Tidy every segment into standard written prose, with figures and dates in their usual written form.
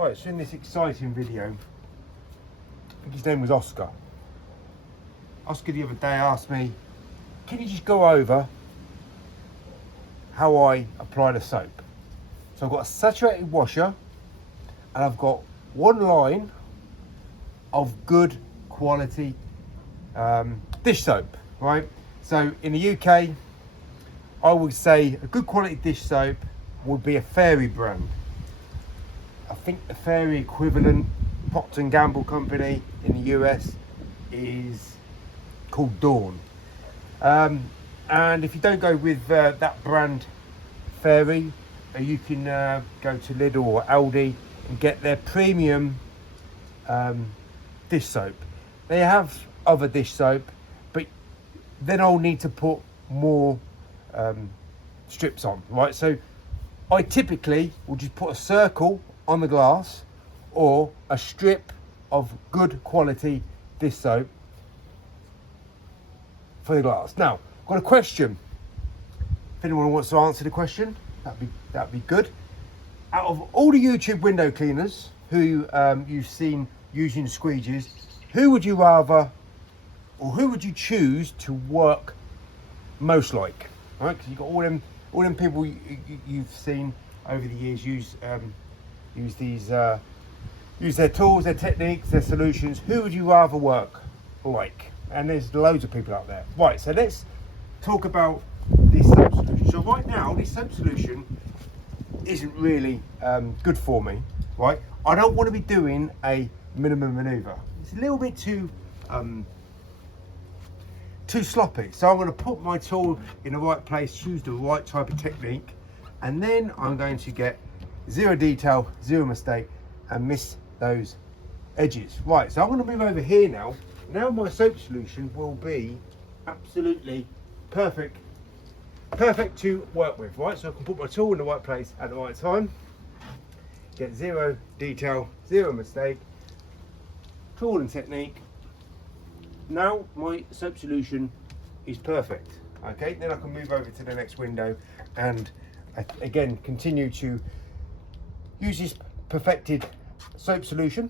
Right, so in this exciting video, I think his name was Oscar. Oscar the other day asked me, can you just go over how I apply the soap? So I've got a saturated washer and I've got one line of good quality dish soap, right? So in the UK, I would say a good quality dish soap would be a Fairy brand. I think the Fairy equivalent, Procter & Gamble company in the US, is called Dawn. And if you don't go with that brand Fairy, you can go to Lidl or Aldi and get their premium dish soap. They have other dish soap, but then I'll need to put more strips on, right? So I typically will just put a circle on the glass or a strip of good quality dish soap for the glass. Now, I've got a question. If anyone wants to answer the question, that'd be good. Out of all the YouTube window cleaners who you've seen using squeegees, who would you rather, or who would you choose to work most like? Right, because you've got all them people you've seen over the years use their tools, their techniques, their solutions. Who would you rather work like? And there's loads of people out there. Right, so let's talk about this soap solution. So right now, this soap solution isn't really good for me, right? I don't want to be doing a minimum maneuver. It's a little bit too sloppy. So I'm going to put my tool in the right place, choose the right type of technique, and then I'm going to get zero detail, zero mistake, and miss those edges. Right, so I'm going to move over here now. Now my soap solution will be absolutely perfect to work with, right? So I can put my tool in the right place at the right time, get zero detail, zero mistake, tool and technique. Now my soap solution is perfect. Okay, then I can move over to the next window and again continue to use this perfected soap solution.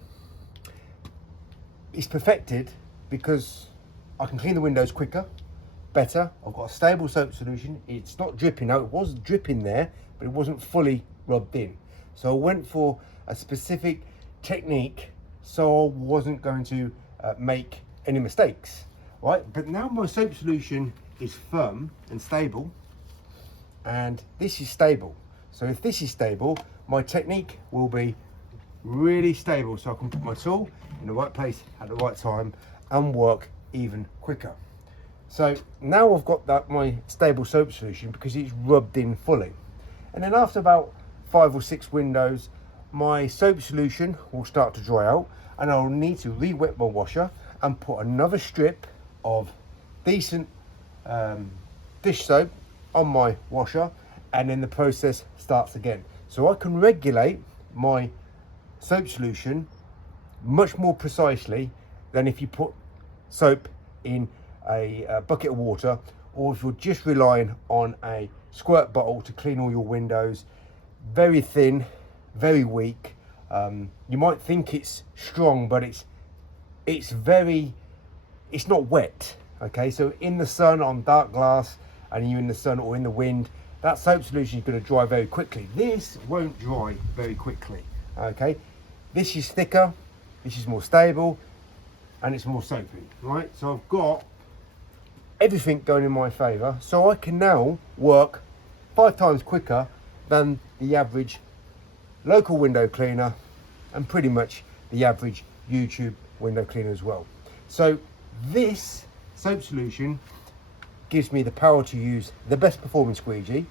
It's perfected because I can clean the windows quicker, better. I've got a stable soap solution. It's not dripping. Now, it was dripping there, but it wasn't fully rubbed in. So I went for a specific technique so I wasn't going to make any mistakes, right? But now my soap solution is firm and stable, and this is stable. So if this is stable, my technique will be really stable, so I can put my tool in the right place at the right time and work even quicker. So now I've got that my stable soap solution because it's rubbed in fully. And then after about 5 or 6 windows, my soap solution will start to dry out and I'll need to re-wet my washer and put another strip of decent dish soap on my washer, and then the process starts again. So I can regulate my soap solution much more precisely than if you put soap in a bucket of water, or if you're just relying on a squirt bottle to clean all your windows. Very thin, very weak. You might think it's strong, but it's not wet. Okay, so in the sun on dark glass, and you're in the sun or in the wind, that soap solution is going to dry very quickly. This won't dry very quickly. Okay, this is thicker, this is more stable, and it's more soapy, right? So I've got everything going in my favour, so I can now work 5 times quicker than the average local window cleaner and pretty much the average YouTube window cleaner as well. So this soap solution gives me the power to use the best performing squeegee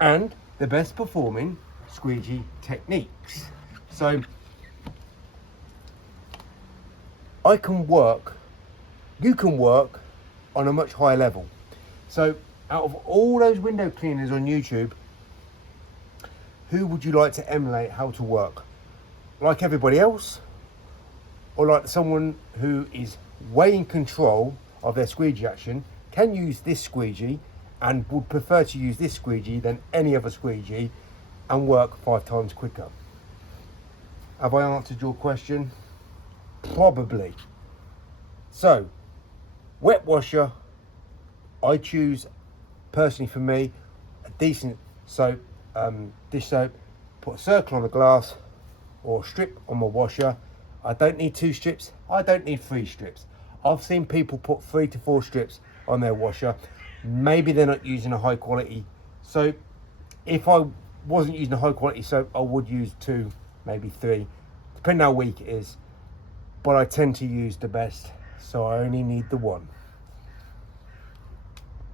and the best performing squeegee techniques. So I can work, you can work on a much higher level. So out of all those window cleaners on YouTube, who would you like to emulate how to work? Like everybody else, or like someone who is way in control of their squeegee action, can use this squeegee and would prefer to use this squeegee than any other squeegee and work 5 times quicker? Have I answered your question? Probably. So, wet washer, I choose, personally for me, a decent soap, dish soap, put a circle on the glass or a strip on my washer. I don't need 2 strips, I don't need 3 strips. I've seen people put 3 to 4 strips on their washer. Maybe they're not using a high quality soap. If I wasn't using a high quality soap, I would use 2, maybe 3, depending how weak it is. But I tend to use the best, so I only need the 1.